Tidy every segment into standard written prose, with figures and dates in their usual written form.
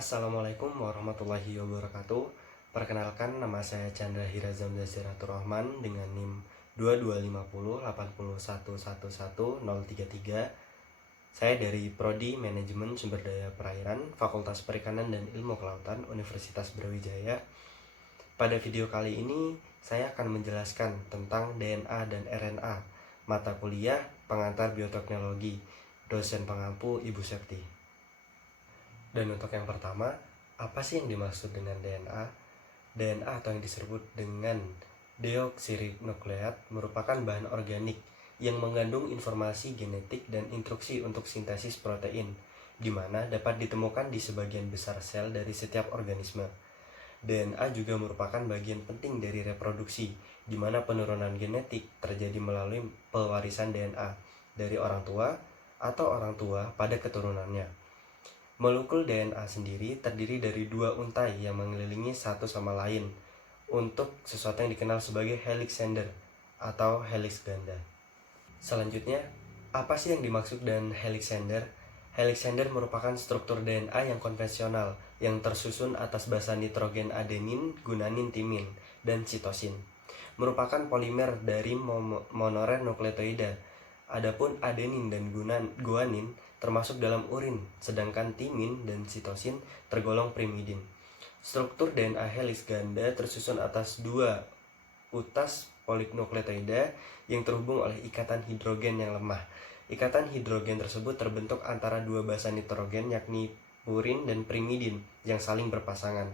Assalamualaikum warahmatullahi wabarakatuh. Perkenalkan, nama saya Chandra Hirazam Zaziratur Rahman dengan NIM 2250 801111033. Saya dari Prodi Manajemen Sumber Daya Perairan, Fakultas Perikanan dan Ilmu Kelautan, Universitas Brawijaya. Pada video kali ini, saya akan menjelaskan tentang DNA dan RNA, mata kuliah pengantar bioteknologi, dosen pengampu Ibu Septi. Dan untuk yang pertama, apa sih yang dimaksud dengan DNA? DNA atau yang disebut dengan deoksiribonukleat merupakan bahan organik yang mengandung informasi genetik dan instruksi untuk sintesis protein, di mana dapat ditemukan di sebagian besar sel dari setiap organisme. DNA juga merupakan bagian penting dari reproduksi, di mana penurunan genetik terjadi melalui pewarisan DNA dari orang tua atau orang tua pada keturunannya. Molekul DNA sendiri terdiri dari dua untai yang mengelilingi satu sama lain untuk sesuatu yang dikenal sebagai helix sender atau helix ganda. Selanjutnya, apa sih yang dimaksud dengan helix sender? Helix sender merupakan struktur DNA yang konvensional yang tersusun atas basa nitrogen adenin, guanin, timin, dan sitosin. Merupakan polimer dari monomer nukleotida. Adapun adenin dan guanin termasuk dalam urin, sedangkan timin dan sitosin tergolong pirimidin. Struktur DNA helix ganda tersusun atas dua utas polinukleotida yang terhubung oleh ikatan hidrogen yang lemah. Ikatan hidrogen tersebut terbentuk antara dua basa nitrogen yakni purin dan pirimidin yang saling berpasangan.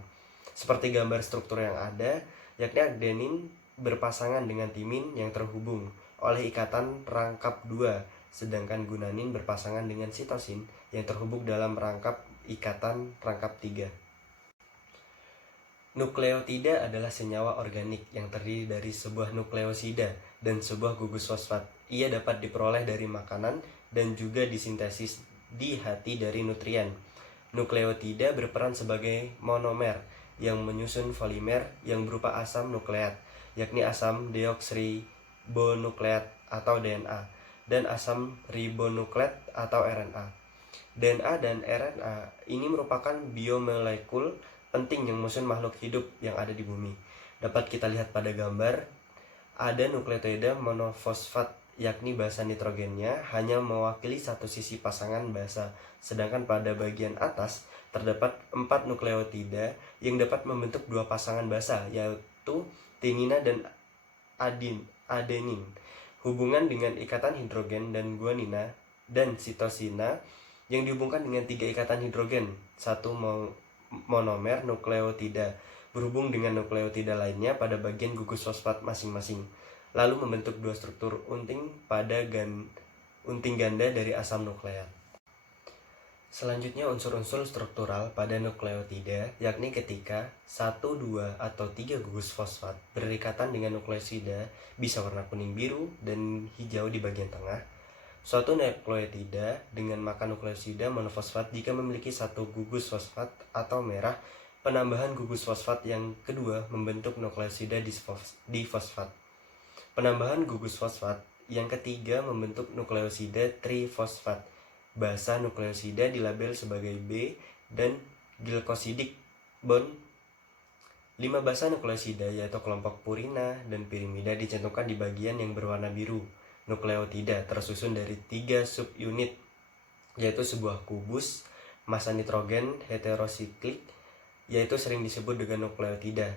Seperti gambar struktur yang ada, yakni adenin berpasangan dengan timin yang terhubung oleh ikatan rangkap 2, sedangkan guanin berpasangan dengan sitosin yang terhubung dalam rangkap ikatan rangkap 3. Nukleotida adalah senyawa organik yang terdiri dari sebuah nukleosida dan sebuah gugus fosfat. Ia dapat diperoleh dari makanan dan juga disintesis di hati dari nutrien. Nukleotida berperan sebagai monomer yang menyusun polimer yang berupa asam nukleat, yakni asam deoksiribonukleat atau DNA, dan asam ribonukleat atau RNA. DNA dan RNA ini merupakan biomolekul penting yang menyusun makhluk hidup yang ada di bumi. Dapat kita lihat pada gambar, ada nukleotida monofosfat, yakni basa nitrogennya hanya mewakili satu sisi pasangan basa, sedangkan pada bagian atas terdapat 4 nukleotida yang dapat membentuk dua pasangan basa, yaitu timina dan adenin. Hubungan dengan ikatan hidrogen dan guanina dan sitosina yang dihubungkan dengan 3 ikatan hidrogen, satu monomer nukleotida berhubung dengan nukleotida lainnya pada bagian gugus fosfat masing-masing, lalu membentuk dua struktur unting pada unting ganda dari asam nukleat. Selanjutnya, unsur-unsur struktural pada nukleotida yakni ketika 1, 2, atau 3 gugus fosfat berikatan dengan nukleosida bisa warna kuning, biru, dan hijau di bagian tengah. Suatu nukleotida dengan maka nukleosida monofosfat jika memiliki satu gugus fosfat atau merah, penambahan gugus fosfat yang kedua membentuk nukleosida difosfat. Penambahan gugus fosfat yang ketiga membentuk nukleosida trifosfat. Basa nukleosida dilabel sebagai B dan glycosidic bond. 5 basa nukleosida yaitu kelompok purina dan pirimida dicantumkan di bagian yang berwarna biru. Nukleotida tersusun dari 3 subunit, yaitu sebuah kubus massa nitrogen heterosiklik, yaitu sering disebut dengan nukleotida,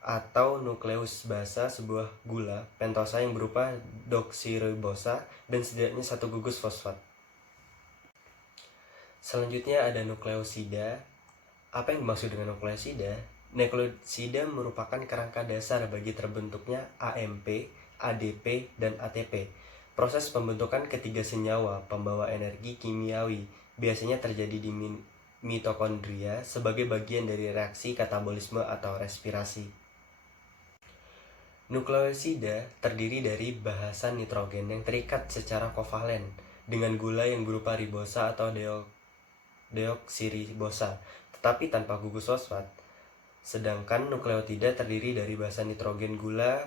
atau nukleus basa sebuah gula pentosa yang berupa deoksiribosa dan setidaknya satu gugus fosfat. Selanjutnya ada nukleosida. Apa yang dimaksud dengan nukleosida? Nukleosida merupakan kerangka dasar bagi terbentuknya AMP, ADP, dan ATP. Proses pembentukan ketiga senyawa pembawa energi kimiawi biasanya terjadi di mitokondria sebagai bagian dari reaksi katabolisme atau respirasi. Nukleosida terdiri dari bahasan nitrogen yang terikat secara kovalen dengan gula yang berupa ribosa atau deoksiribosa, tetapi tanpa gugus fosfat. Sedangkan nukleotida terdiri dari bahasan nitrogen gula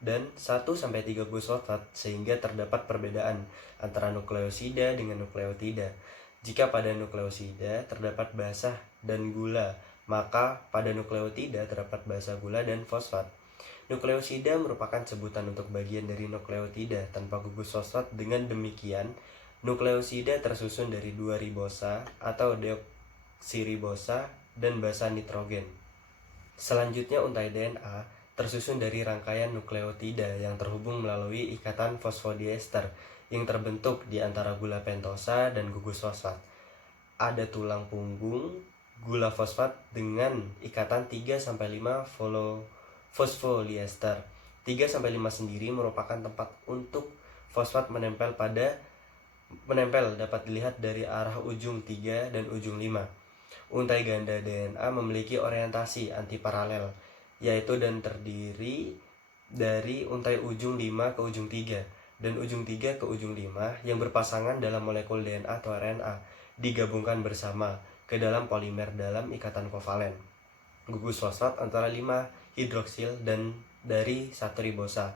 dan 1-3 gugus fosfat, sehingga terdapat perbedaan antara nukleosida dengan nukleotida. Jika pada nukleosida terdapat basa dan gula, maka pada nukleotida terdapat basa, gula, dan fosfat. Nukleosida merupakan sebutan untuk bagian dari nukleotida tanpa gugus fosfat. Dengan demikian, nukleosida tersusun dari 2 ribosa atau deoksiribosa dan basa nitrogen. Selanjutnya, untai DNA tersusun dari rangkaian nukleotida yang terhubung melalui ikatan fosfodiester yang terbentuk di antara gula pentosa dan gugus fosfat. Ada tulang punggung gula fosfat dengan ikatan 3-5 fosfoliester. 3-5 sendiri merupakan tempat untuk fosfat menempel dapat dilihat dari arah ujung 3 dan ujung 5. Untai ganda DNA memiliki orientasi antiparalel, yaitu dan terdiri dari untai ujung 5 ke ujung 3 dan ujung 3 ke ujung 5 yang berpasangan dalam molekul DNA atau RNA digabungkan bersama ke dalam polimer dalam ikatan kovalen. Gugus fosfat antara 5 hidroksil dan dari 1 ribosa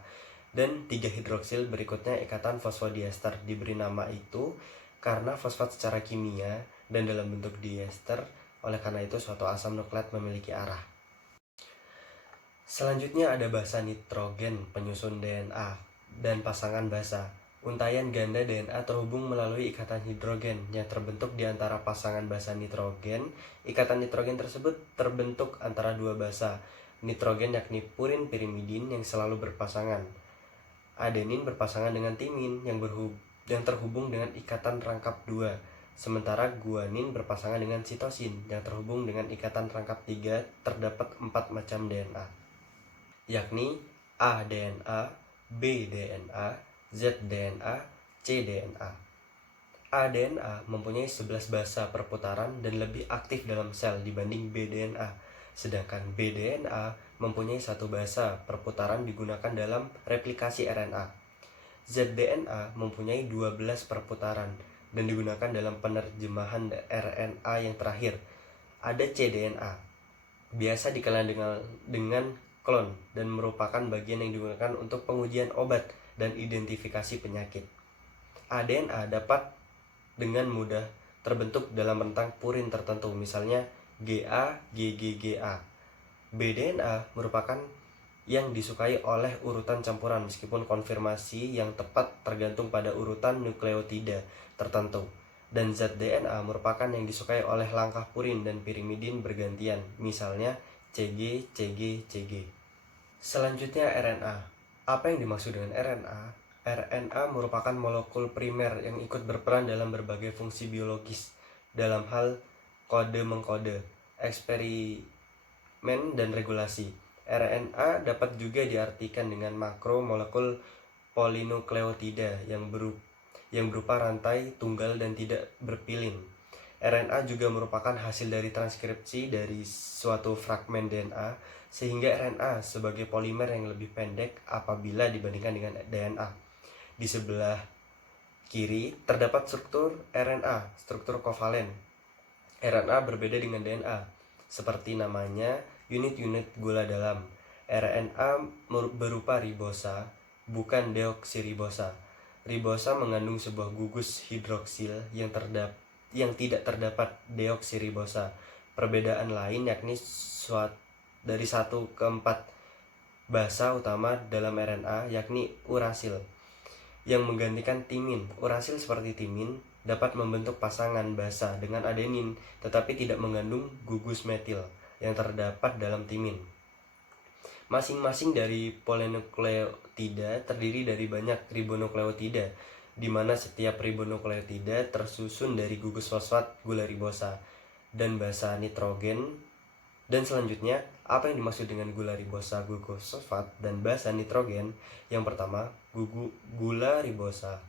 dan 3 hidroksil berikutnya ikatan fosfodiester. Diberi nama itu karena fosfat secara kimia dan dalam bentuk diester, oleh karena itu suatu asam nukleat memiliki arah. Selanjutnya ada basa nitrogen penyusun DNA dan pasangan basa. Untaian ganda DNA terhubung melalui ikatan hidrogen yang terbentuk di antara pasangan basa nitrogen. Ikatan nitrogen tersebut terbentuk antara 2 basa nitrogen, yakni purin pirimidin yang selalu berpasangan. Adenin berpasangan dengan timin yang terhubung dengan ikatan rangkap 2. Sementara guanin berpasangan dengan sitosin yang terhubung dengan ikatan rangkap 3. Terdapat 4 macam DNA, yakni aDNA, bDNA, zDNA, cDNA. aDNA mempunyai 11 basa perputaran dan lebih aktif dalam sel dibanding bDNA, sedangkan bDNA mempunyai 1 basa perputaran digunakan dalam replikasi RNA. zDNA mempunyai 12 perputaran dan digunakan dalam penerjemahan RNA yang terakhir. Ada cDNA, biasa dikenal dengan klon dan merupakan bagian yang digunakan untuk pengujian obat dan identifikasi penyakit. aDNA dapat dengan mudah terbentuk dalam rentang purin tertentu, misalnya GA, GGGA. bDNA merupakan yang disukai oleh urutan campuran, meskipun konfirmasi yang tepat tergantung pada urutan nukleotida tertentu. Dan zDNA merupakan yang disukai oleh langkah purin dan pirimidin bergantian, misalnya CG, CG, CG. Selanjutnya RNA. Apa yang dimaksud dengan RNA? RNA merupakan molekul primer yang ikut berperan dalam berbagai fungsi biologis dalam hal kode-mengkode, eksperimen, dan regulasi. RNA dapat juga diartikan dengan makromolekul polinukleotida yang berupa rantai tunggal dan tidak berpilin. RNA juga merupakan hasil dari transkripsi dari suatu fragmen DNA, sehingga RNA sebagai polimer yang lebih pendek apabila dibandingkan dengan DNA. Di sebelah kiri terdapat struktur RNA, struktur kovalen. RNA berbeda dengan DNA, seperti namanya, unit-unit gula dalam. RNA berupa ribosa, bukan deoksiribosa. Ribosa mengandung sebuah gugus hidroksil yang tidak terdapat deoksiribosa. Perbedaan lain yakni dari 1 ke 4 basa utama dalam RNA, yakni urasil yang menggantikan timin. Urasil seperti timin dapat membentuk pasangan basa dengan adenin, tetapi tidak mengandung gugus metil yang terdapat dalam timin. Masing-masing dari polinukleotida terdiri dari banyak ribonukleotida, di mana setiap ribonukleotida tersusun dari gugus fosfat, gula ribosa, dan basa nitrogen. Dan selanjutnya, apa yang dimaksud dengan gula ribosa, gugus fosfat, dan basa nitrogen? Yang pertama, gula ribosa.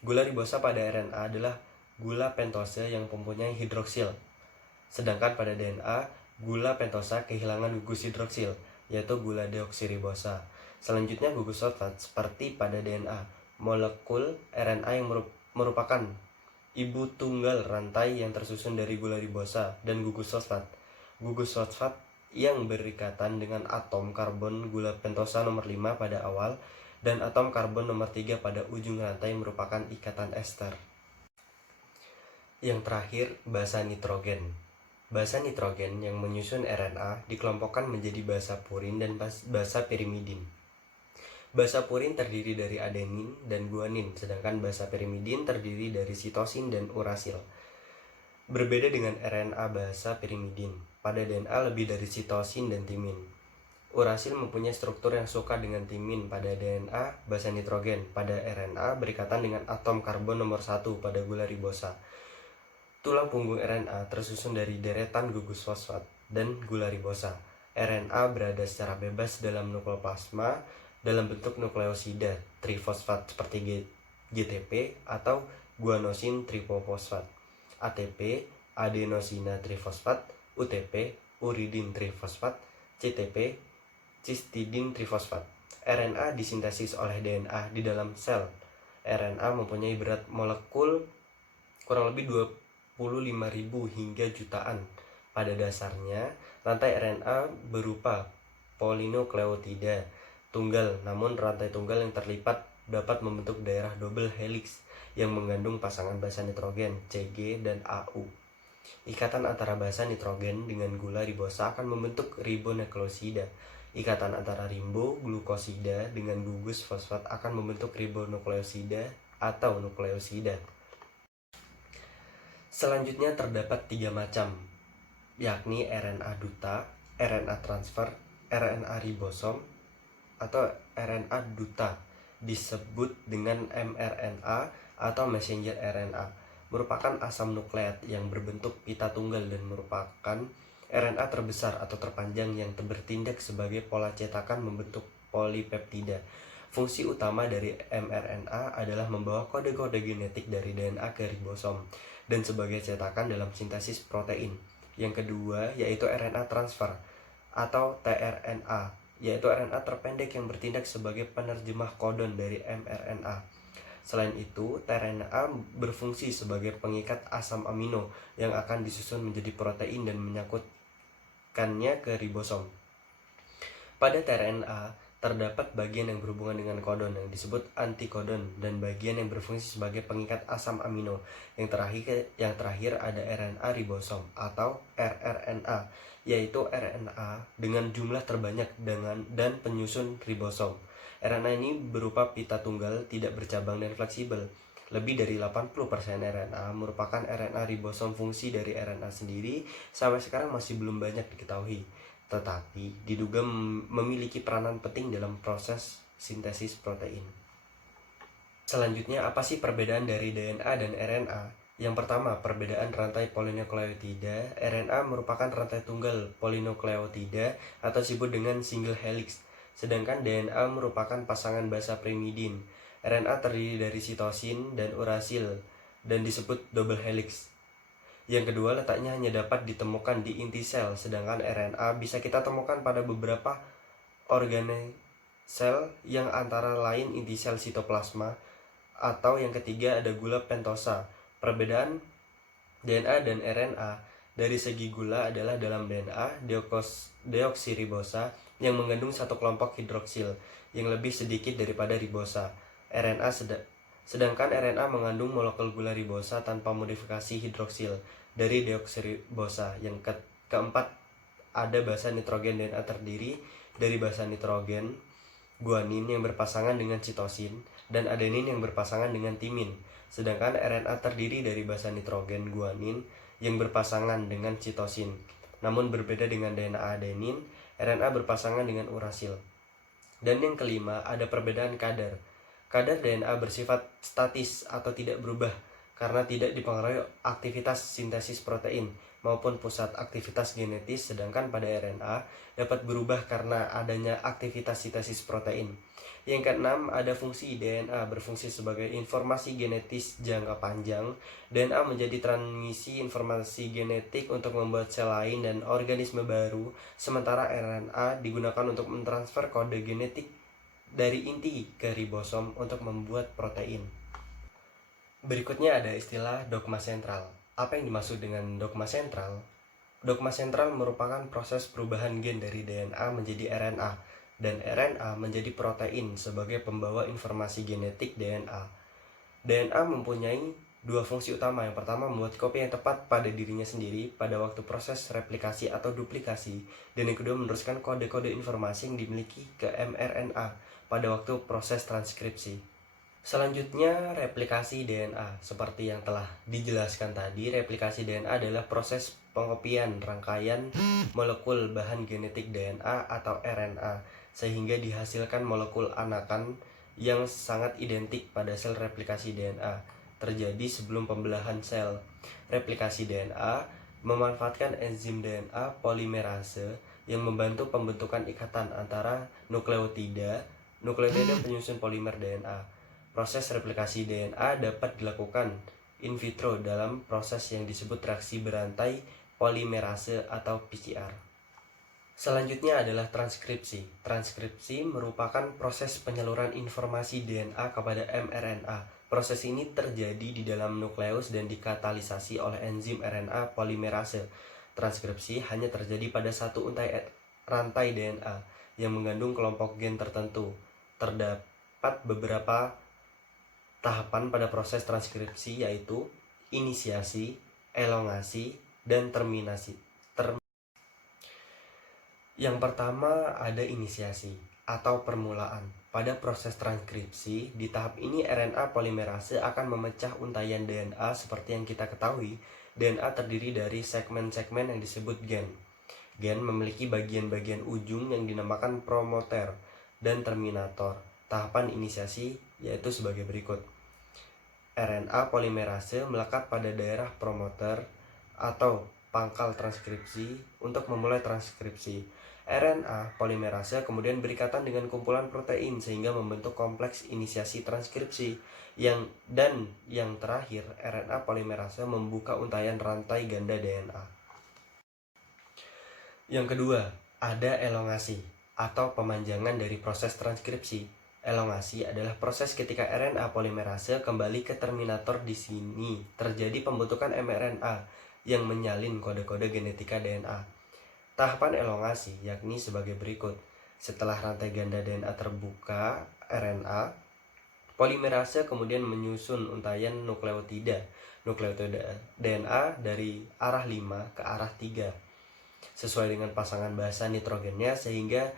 Gula ribosa pada RNA adalah gula pentosa yang mempunyai hidroksil. Sedangkan pada DNA, gula pentosa kehilangan gugus hidroksil, yaitu gula deoksiribosa. Selanjutnya gugus fosfat seperti pada DNA. Molekul RNA yang merupakan ibu tunggal rantai yang tersusun dari gula ribosa dan gugus fosfat. Gugus fosfat yang berikatan dengan atom karbon gula pentosa nomor 5 pada awal dan atom karbon nomor 3 pada ujung rantai merupakan ikatan ester. Yang terakhir, basa nitrogen. Basa nitrogen yang menyusun RNA dikelompokkan menjadi basa purin dan basa pirimidin. Basa purin terdiri dari adenin dan guanin, sedangkan basa pirimidin terdiri dari sitosin dan urasil. Berbeda dengan RNA basa pirimidin, pada DNA lebih dari sitosin dan timin. Urasil mempunyai struktur yang suka dengan timin pada DNA basa nitrogen. Pada RNA berikatan dengan atom karbon nomor 1 pada gula ribosa. Tulang punggung RNA tersusun dari deretan gugus fosfat dan gula ribosa. RNA berada secara bebas dalam nukleoplasma dalam bentuk nukleosida trifosfat seperti GTP atau guanosin trifosfat, ATP, adenosina trifosfat, UTP, uridin trifosfat, CTP, cistidin trifosfat. RNA disintesis oleh DNA di dalam sel. RNA mempunyai berat molekul kurang lebih 25.000 hingga jutaan. Pada dasarnya, rantai RNA berupa polinukleotida tunggal, namun rantai tunggal yang terlipat dapat membentuk daerah double helix yang mengandung pasangan basa nitrogen CG dan AU. Ikatan antara basa nitrogen dengan gula ribosa akan membentuk ribonuklosida. Ikatan antara riboglukosida dengan gugus fosfat akan membentuk ribonukleosida atau nukleosida. Selanjutnya terdapat 3 macam, yakni RNA duta, RNA transfer, RNA ribosom, atau RNA duta, disebut dengan mRNA atau messenger RNA, merupakan asam nukleat yang berbentuk pita tunggal dan merupakan RNA terbesar atau terpanjang yang bertindak sebagai pola cetakan membentuk polipeptida. Fungsi utama dari mRNA adalah membawa kode-kode genetik dari DNA ke ribosom dan sebagai cetakan dalam sintesis protein. Yang kedua yaitu RNA transfer atau tRNA, yaitu RNA terpendek yang bertindak sebagai penerjemah kodon dari mRNA. Selain itu, tRNA berfungsi sebagai pengikat asam amino yang akan disusun menjadi protein dan menyangkutkannya ke ribosom. Pada tRNA terdapat bagian yang berhubungan dengan kodon yang disebut antikodon dan bagian yang berfungsi sebagai pengikat asam amino. Yang terakhir ada RNA ribosom atau rRNA, yaitu RNA dengan jumlah terbanyak dan penyusun ribosom. RNA ini berupa pita tunggal, tidak bercabang dan fleksibel. Lebih dari 80% RNA merupakan RNA ribosom. Fungsi dari RNA sendiri sampai sekarang masih belum banyak diketahui, tetapi diduga memiliki peranan penting dalam proses sintesis protein. Selanjutnya, apa sih perbedaan dari DNA dan RNA? Yang pertama, perbedaan rantai polinukleotida. RNA merupakan rantai tunggal polinukleotida atau disebut dengan single helix, sedangkan DNA merupakan pasangan basa pirimidin. RNA terdiri dari sitosin dan urasil dan disebut double helix. Yang kedua, letaknya hanya dapat ditemukan di inti sel, sedangkan RNA bisa kita temukan pada beberapa organel sel yang antara lain inti sel sitoplasma, atau yang ketiga ada gula pentosa. Perbedaan DNA dan RNA dari segi gula adalah dalam DNA deoksiribosa yang mengandung satu kelompok hidroksil yang lebih sedikit daripada ribosa. Sedangkan RNA mengandung molekul gula ribosa tanpa modifikasi hidroksil dari deoksiribosa. Yang keempat ada basa nitrogen. DNA terdiri dari basa nitrogen guanin yang berpasangan dengan sitosin dan adenin yang berpasangan dengan timin. Sedangkan RNA terdiri dari basa nitrogen guanin yang berpasangan dengan sitosin. Namun berbeda dengan DNA adenin, RNA berpasangan dengan urasil. Dan yang kelima ada perbedaan kadar. Kadar DNA bersifat statis atau tidak berubah karena tidak dipengaruhi aktivitas sintesis protein maupun pusat aktivitas genetis, sedangkan pada RNA dapat berubah karena adanya aktivitas sintesis protein. Yang keenam ada fungsi. DNA berfungsi sebagai informasi genetis jangka panjang. DNA menjadi transmisi informasi genetik untuk membuat sel lain dan organisme baru, sementara RNA digunakan untuk mentransfer kode genetik dari inti ke ribosom untuk membuat protein. Berikutnya ada istilah dogma sentral. Apa yang dimaksud dengan dogma sentral? Dogma sentral merupakan proses perubahan gen dari DNA menjadi RNA dan RNA menjadi protein sebagai pembawa informasi genetik DNA. DNA mempunyai dua fungsi utama. Yang pertama, membuat kopi yang tepat pada dirinya sendiri pada waktu proses replikasi atau duplikasi, dan yang kedua, meneruskan kode-kode informasi yang dimiliki ke mRNA pada waktu proses transkripsi. Selanjutnya, replikasi DNA. Seperti yang telah dijelaskan tadi, replikasi DNA adalah proses pengopian rangkaian molekul bahan genetik DNA atau RNA sehingga dihasilkan molekul anakan yang sangat identik pada sel. Replikasi DNA terjadi sebelum pembelahan sel. Replikasi DNA memanfaatkan enzim DNA polimerase yang membantu pembentukan ikatan antara nukleotida penyusun polimer DNA. Proses replikasi DNA dapat dilakukan in vitro dalam proses yang disebut reaksi berantai polimerase atau PCR. Selanjutnya adalah transkripsi. Transkripsi merupakan proses penyaluran informasi DNA kepada mRNA. Proses ini terjadi di dalam nukleus dan dikatalisasi oleh enzim RNA polimerase. Transkripsi hanya terjadi pada satu rantai DNA yang mengandung kelompok gen tertentu. Terdapat beberapa tahapan pada proses transkripsi, yaitu inisiasi, elongasi, dan terminasi. Yang pertama ada inisiasi atau permulaan. Pada proses transkripsi, di tahap ini RNA polimerase akan memecah untaian DNA. Seperti yang kita ketahui, DNA terdiri dari segmen-segmen yang disebut gen. Gen memiliki bagian-bagian ujung yang dinamakan promoter dan terminator. Tahapan inisiasi yaitu sebagai berikut. RNA polimerase melekat pada daerah promoter atau pangkal transkripsi untuk memulai transkripsi. RNA polimerase kemudian berikatan dengan kumpulan protein sehingga membentuk kompleks inisiasi transkripsi. Yang terakhir, RNA polimerase membuka untaian rantai ganda DNA. Yang kedua, ada elongasi atau pemanjangan dari proses transkripsi. Elongasi adalah proses ketika RNA polimerase kembali ke terminator. Di sini terjadi pembentukan mRNA yang menyalin kode-kode genetika DNA. Tahapan elongasi yakni sebagai berikut. Setelah rantai ganda DNA terbuka RNA, polimerase kemudian menyusun untaian nukleotida DNA dari arah 5 ke arah 3 sesuai dengan pasangan basa nitrogennya sehingga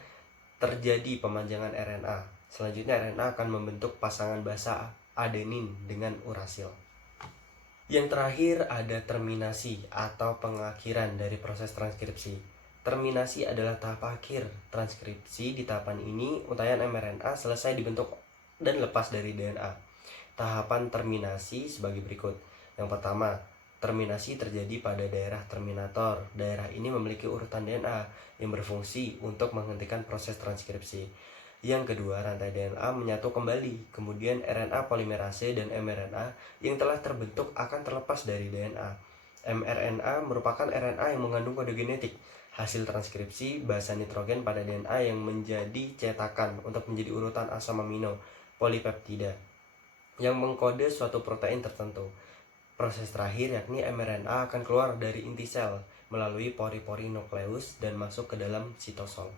terjadi pemanjangan RNA. Selanjutnya RNA akan membentuk pasangan basa adenin dengan urasil. Yang terakhir ada terminasi atau pengakhiran dari proses transkripsi. Terminasi adalah tahap akhir transkripsi. Di tahapan ini untaian mRNA selesai dibentuk dan lepas dari DNA. Tahapan terminasi sebagai berikut. Yang pertama, terminasi terjadi pada daerah terminator. Daerah ini memiliki urutan DNA yang berfungsi untuk menghentikan proses transkripsi. Yang kedua, rantai DNA menyatu kembali. Kemudian RNA polimerase dan mRNA yang telah terbentuk akan terlepas dari DNA. mRNA merupakan RNA yang mengandung kode genetik. Hasil transkripsi basa nitrogen pada DNA yang menjadi cetakan untuk menjadi urutan asam amino polipeptida yang mengkode suatu protein tertentu. Proses terakhir yakni mRNA akan keluar dari inti sel melalui pori-pori nukleus dan masuk ke dalam sitosol.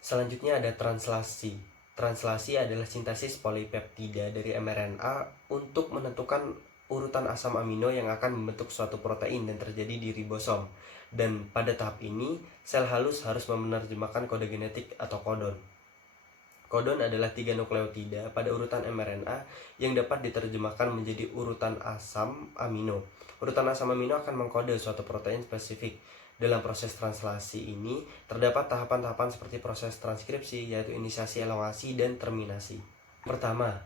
Selanjutnya ada translasi. Translasi adalah sintesis polipeptida dari mRNA untuk menentukan urutan asam amino yang akan membentuk suatu protein dan terjadi di ribosom. Dan pada tahap ini, sel halus harus menerjemahkan kode genetik atau kodon. Kodon adalah 3 nukleotida pada urutan mRNA yang dapat diterjemahkan menjadi urutan asam amino. Urutan asam amino akan mengkode suatu protein spesifik. Dalam proses translasi ini, terdapat tahapan-tahapan seperti proses transkripsi, yaitu inisiasi, elongasi, dan terminasi. Pertama,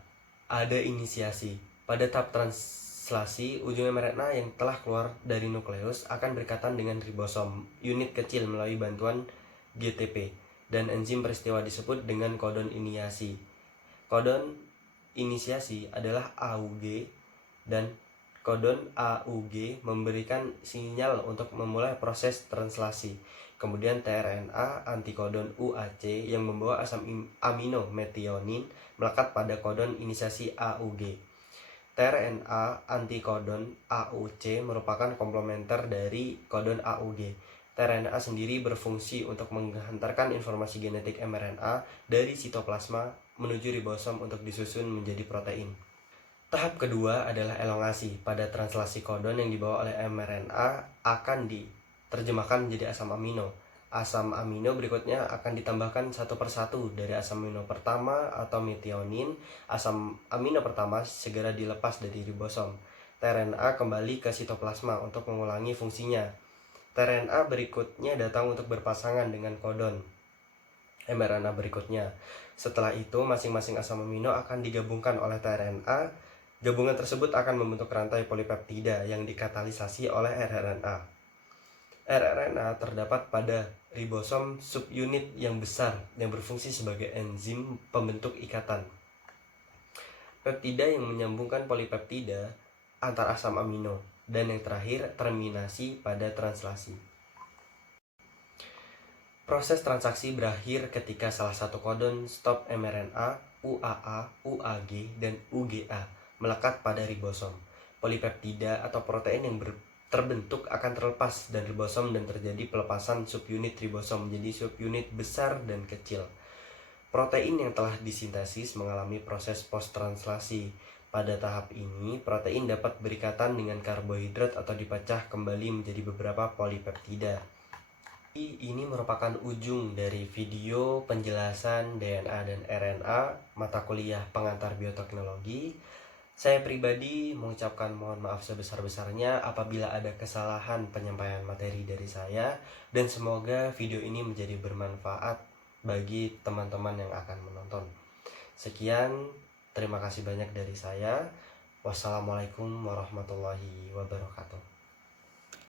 ada inisiasi. Pada tahap translasi, ujung mRNA yang telah keluar dari nukleus akan berikatan dengan ribosom, unit kecil melalui bantuan GTP, dan enzim peristiwa disebut dengan kodon inisiasi. Kodon inisiasi adalah AUG dan kodon AUG memberikan sinyal untuk memulai proses translasi. Kemudian tRNA antikodon UAC yang membawa asam amino metionin melekat pada kodon inisiasi AUG. tRNA antikodon AUC merupakan komplementer dari kodon AUG. tRNA sendiri berfungsi untuk menghantarkan informasi genetik mRNA dari sitoplasma menuju ribosom untuk disusun menjadi protein. Tahap kedua adalah elongasi. Pada translasi kodon yang dibawa oleh mRNA akan diterjemahkan menjadi asam amino. Asam amino berikutnya akan ditambahkan satu persatu dari asam amino pertama atau metionin. Asam amino pertama segera dilepas dari ribosom. tRNA kembali ke sitoplasma untuk mengulangi fungsinya. tRNA berikutnya datang untuk berpasangan dengan kodon mRNA berikutnya. Setelah itu, masing-masing asam amino akan digabungkan oleh tRNA. Gabungan tersebut akan membentuk rantai polipeptida yang dikatalisasi oleh rRNA. rRNA terdapat pada ribosom subunit yang besar yang berfungsi sebagai enzim pembentuk ikatan. Peptida yang menyambungkan polipeptida antar asam amino, dan yang terakhir terminasi pada translasi. Proses transaksi berakhir ketika salah satu kodon stop mRNA, UAA, UAG, dan UGA melekat pada ribosom. Polipeptida atau protein yang terbentuk akan terlepas dari ribosom dan terjadi pelepasan subunit ribosom menjadi subunit besar dan kecil. Protein yang telah disintesis mengalami proses post-translasi. Pada tahap ini, protein dapat berikatan dengan karbohidrat atau dipecah kembali menjadi beberapa polipeptida. Ini merupakan ujung dari video penjelasan DNA dan RNA mata kuliah pengantar bioteknologi. Saya pribadi mengucapkan mohon maaf sebesar-besarnya apabila ada kesalahan penyampaian materi dari saya, dan semoga video ini menjadi bermanfaat bagi teman-teman yang akan menonton. Sekian, terima kasih banyak dari saya. Wassalamualaikum warahmatullahi wabarakatuh.